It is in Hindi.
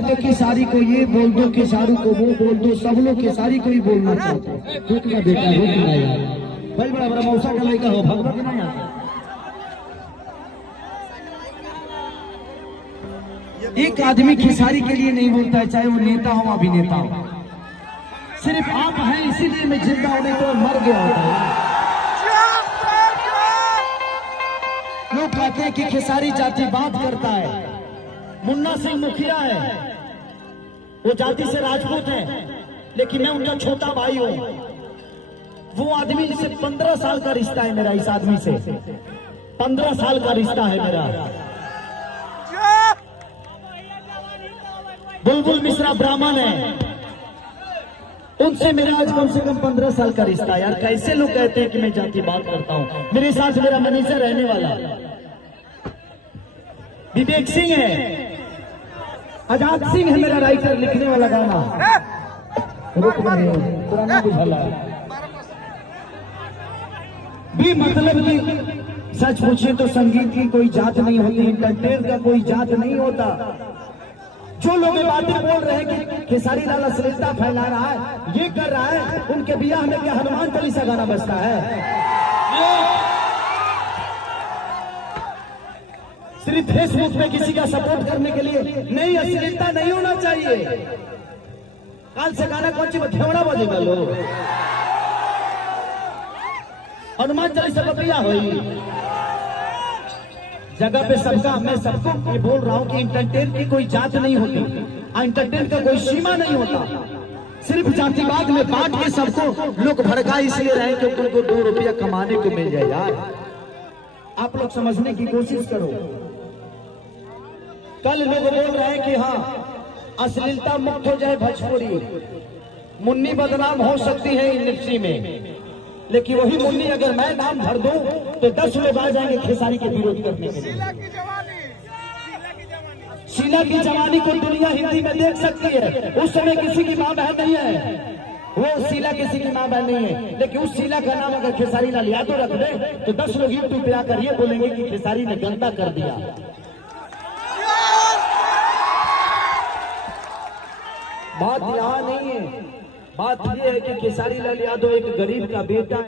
तो खेसारी को ये बोल दो, खेसारी को वो बोल दो, सब लोग खेसारी को ही बोलना चाहते हैं। रुकना बेटा, रुकना यार, भाई बड़ा बड़ा मौसा का लड़का हो, भगवत ना यार। एक आदमी खेसारी के लिए नहीं बोलता है, चाहे वो नेता हो अभिनेता हो। सिर्फ आप हैं इसीलिए मैं जिंदा होने को मर गया होता। लोग कहते हैं कि खेसारी जातिवाद करता है। मुन्ना सिंह मुखिया है, वो जाति से राजपूत है, लेकिन मैं उनका छोटा भाई हूं। वो आदमी से 15 साल का रिश्ता है मेरा, इस आदमी से 15 साल का रिश्ता है मेरा। बुलबुल मिश्रा ब्राह्मण है, उनसे मेरा आज कम से कम 15 साल का रिश्ता। यार कैसे लोग कहते हैं कि मैं जातिवाद करता हूं। मेरे साथ मेरा मैनेजर रहने वाला विवेक सिंह है, आजाद सिंह है मेरा राइटर, लिखने वाला गाना। रुक रहे हो, पुराना बुझाला भी मतलब कि सच पूछे तो संगीत की कोई जात नहीं होती, इंटरटेनमेंट का कोई जात नहीं होता। जो लोग ये बातें बोल रहे हैं कि खेसारी लाल अश्लीलता फैला रहा है, ये कर रहा है, उनके बियाह में क्या हनुमान चालीसा गाना बजता है? सिर्फ फेसबुक पे किसी का सपोर्ट करने के लिए नहीं, अश्लीलता नहीं होना चाहिए। काल से गाना कौन सी घेवड़ा बजेगा लोग, हनुमान चालीसा बपिया हुई जगह पे सबका। मैं सबको ये बोल रहा हूं कि इंटरटेन की कोई जात नहीं होती, इंटरटेन का कोई सीमा नहीं होता। सिर्फ जातिवाद में बांट के सबको लोग भड़का इसलिए रहे कि उनको 2 रुपया कमाने को मिल जाए। यार आप लोग समझने की कोशिश करो। कल लोग बोल रहे हैं कि हाँ अश्लीलता मुक्त हो जाए भोजपुरी, मुन्नी बदनाम हो सकती है इंडस्ट्री में, लेकिन वही मुन्नी अगर मैं नाम भर दूं तो 10 लोग आ जाएंगे खेसारी के विरोध करने के लिए। शीला की जवानी को दुनिया हिंदी में देख सकती है। उस समय किसी की मां बहन नहीं है, वो शीला किसी की मां बहन नहीं है, लेकिन उस शीला का नाम अगर खेसारी लाल यादव रख दे तो 10 लोग यूट्यूब पे आकर ये बोलेंगे कि खेसारी ने गंदा कर दिया। बात यहाँ नहीं है, बात यह है कि खेसारी लाल यादव एक गरीब का बेटा